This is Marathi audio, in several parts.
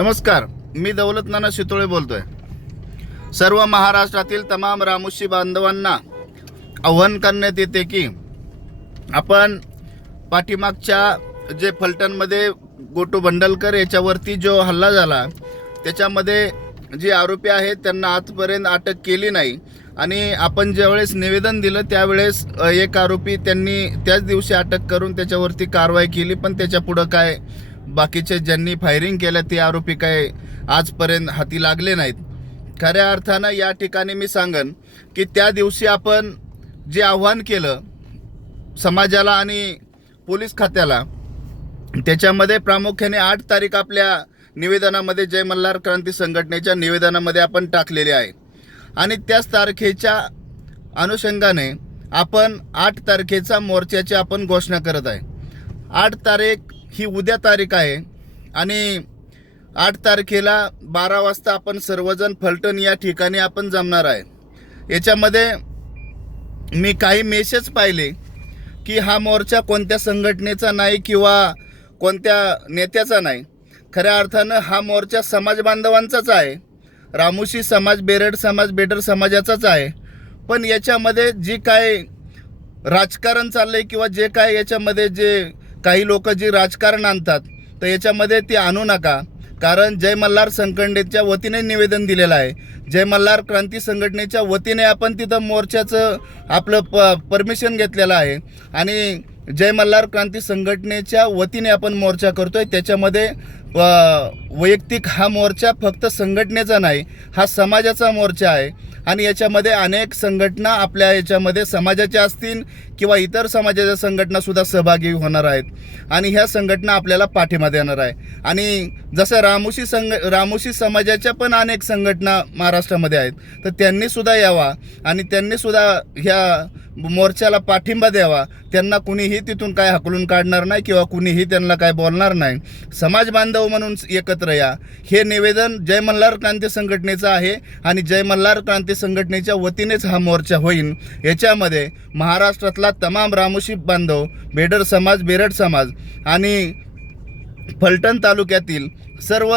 नमस्कार मी दौलत नाना शितोळे बोलतोय. सर्व महाराष्ट्रातील तमाम रामुशी बांधवांना आव्हान करण्यात येते की आपण पाठीमागच्या जे फलटणमध्ये गोटू भंडलकर याच्यावरती जो हल्ला झाला त्याच्यामध्ये जे आरोपी आहेत त्यांना आजपर्यंत अटक केली नाही. आणि आपण ज्यावेळेस निवेदन दिलं त्यावेळेस एक आरोपी त्यांनी त्याच दिवशी अटक करून त्याच्यावरती कारवाई केली पण त्याच्या पुढं काय बाकीचे ज्यांनी फायरिंग केलं ते आरोपी काय आजपर्यंत हाती लागले नाहीत. खऱ्या अर्थानं या ठिकाणी मी सांगन की त्या दिवशी आपण जे आव्हान केलं समाजाला आणि पोलीस खात्याला त्याच्यामध्ये प्रामुख्याने आठ तारीख आपल्या निवेदनामध्ये जय मल्हार क्रांती संघटनेच्या निवेदनामध्ये आपण टाकलेले आहे. आणि त्याच तारखेच्या अनुषंगाने आपण आठ तारखेचा मोर्चाची आपण घोषणा करत आहे. आठ तारीख ही उद्या तारीख आहे. आणि आठ तारखेला बारा वाजता आपण सर्वजण फलटण या ठिकाणी आपण जमणार आहे. याच्यामध्ये मी काही मेसेज पाहिले की हा मोर्चा कोणत्या संघटनेचा नाही किंवा कोणत्या नेत्याचा नाही. खऱ्या अर्थानं हा मोर्चा समाज बांधवांचाच आहे. रामुशी समाज बेरड समाज बेडर समाजाचाच आहे. पण याच्यामध्ये जी काय राजकारण चाललं आहे किंवा जे काय याच्यामध्ये जे काही लोक जी राजकारण आणतात तर याच्यामध्ये ते आणू नका. कारण जय मल्हार संघटनेच्या वतीने निवेदन दिलेलं आहे. जय मल्हार क्रांती संघटनेच्या वतीने आपण तिथं मोर्चाचं आपलं प परमिशन घेतलेलं आहे. आणि जय मल्हार क्रांती संघटनेच्या वतीने आपण मोर्चा करतो आहे त्याच्यामध्ये वैयक्तिक हा मोर्चा फक्त संघटनेचा नाही हा समाजाचा मोर्चा आहे. आणि याच्यामध्ये अनेक संघटना आपल्या याच्यामध्ये समाजाच्या असतील किंवा इतर समाजाच्या संघटनासुद्धा सहभागी होणार आहेत. आणि ह्या संघटना आपल्याला पाठिंबा देणार आहे. आणि जसं रामोशी संघ रामोशी समाजाच्या पण अनेक संघटना महाराष्ट्रामध्ये आहेत तर त्यांनीसुद्धा यावा आणि त्यांनीसुद्धा ह्या मोर्चाला पाठिंबा द्यावा. त्यांना कुणीही तिथून काय हकलून काढणार नाही किंवा कुणीही त्यांना काय बोलणार नाही. समाज बांधव म्हणून एकत्र या. हे निवेदन जय मल्हार क्रांती संघटनेचं आहे आणि जय मल्हार क्रांती संघटनेच्या वतीनेच हा मोर्चा होईल याच्यामध्ये महाराष्ट्रातला तमाम रामोशी बांधव बेडर समाज बेरड समाज आणि फलटण तालुक्यातील सर्व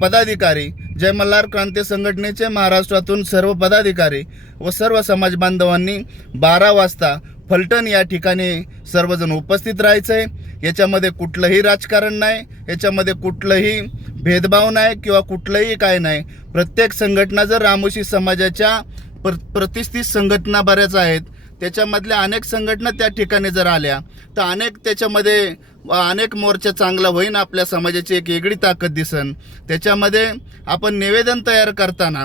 पदाधिकारी जय मल्हार क्रांती संघटनेचे महाराष्ट्रातून सर्व पदाधिकारी व सर्व समाज बांधवांनी बारा वाजता फलटण या ठिकाणी सर्वजण उपस्थित राहायचं. आहे याच्यामध्ये कुठलंही राजकारण नाही याच्यामध्ये कुठलंही भेदभाव नाही किंवा कुठलंही काय नाही. प्रत्येक संघटना जर रामोशी समाजाच्या प्र प्रतिष्ठित संघटना बऱ्याच आहेत त्याच्यामधल्या अनेक संघटना त्या ठिकाणी जर आल्या तर अनेक त्याच्यामध्ये अनेक मोर्चा चांगला होईन आपल्या समाजाची एक वेगळी ताकद दिसन. त्याच्यामध्ये आपण निवेदन तयार करताना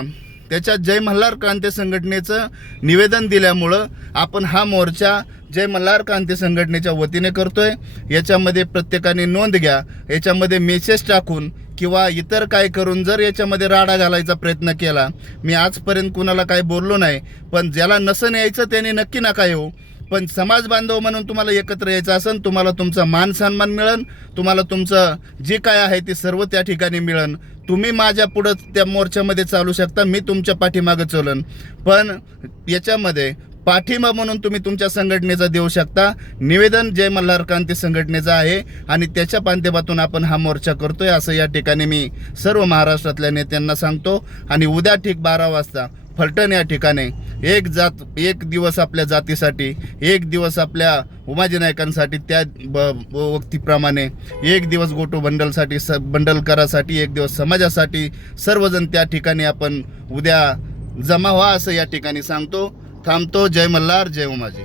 त्याच्यात जय मल्हार क्रांती संघटनेचं निवेदन दिल्यामुळं आपण हा मोर्चा जय मल्हार क्रांती संघटनेच्या वतीने करतोय. याच्यामध्ये प्रत्येकाने नोंद घ्या. याच्यामध्ये मेसेज टाकून किंवा इतर काय करून जर याच्यामध्ये राडा घालायचा प्रयत्न केला मी आजपर्यंत कुणाला काही बोललो नाही पण ज्याला नसन यायचं त्याने नक्की नका येऊ. पण समाज बांधव म्हणून तुम्हाला एकत्र यायचं असेल तुम्हाला तुमचा मान सन्मान मिळन तुम्हाला तुमचं जे काय आहे ते सर्व त्या ठिकाणी मिळन. तुम्ही माझ्या पुढं त्या मोर्चामध्ये चालू शकता मी तुमच्या पाठीमागं चलन. पण याच्यामध्ये पाठिंबा म्हणून तुम्ही तुमच्या संघटनेचा देऊ शकता. निवेदन जय मल्हार क्रांती संघटनेचं आहे आणि त्याच्या माध्यमातून आपण हा मोर्चा करतोय असं या ठिकाणी मी सर्व महाराष्ट्रातल्या नेत्यांना सांगतो. आणि उद्या ठीक बारा वाजता फलटण या ठिकाणी एक जात एक दिवस आपल्या जातीसाठी एक दिवस आपल्या उमाजी नायकांसाठी त्या ब वक्तीप्रमाणे एक दिवस गोटू बंडलसाठी स बंडलकरासाठी एक दिवस समाजासाठी सर्वजण त्या ठिकाणी आपण उद्या जमा व्हा असं या ठिकाणी सांगतो. थांबतो. जय मल्हार जय उमाजी.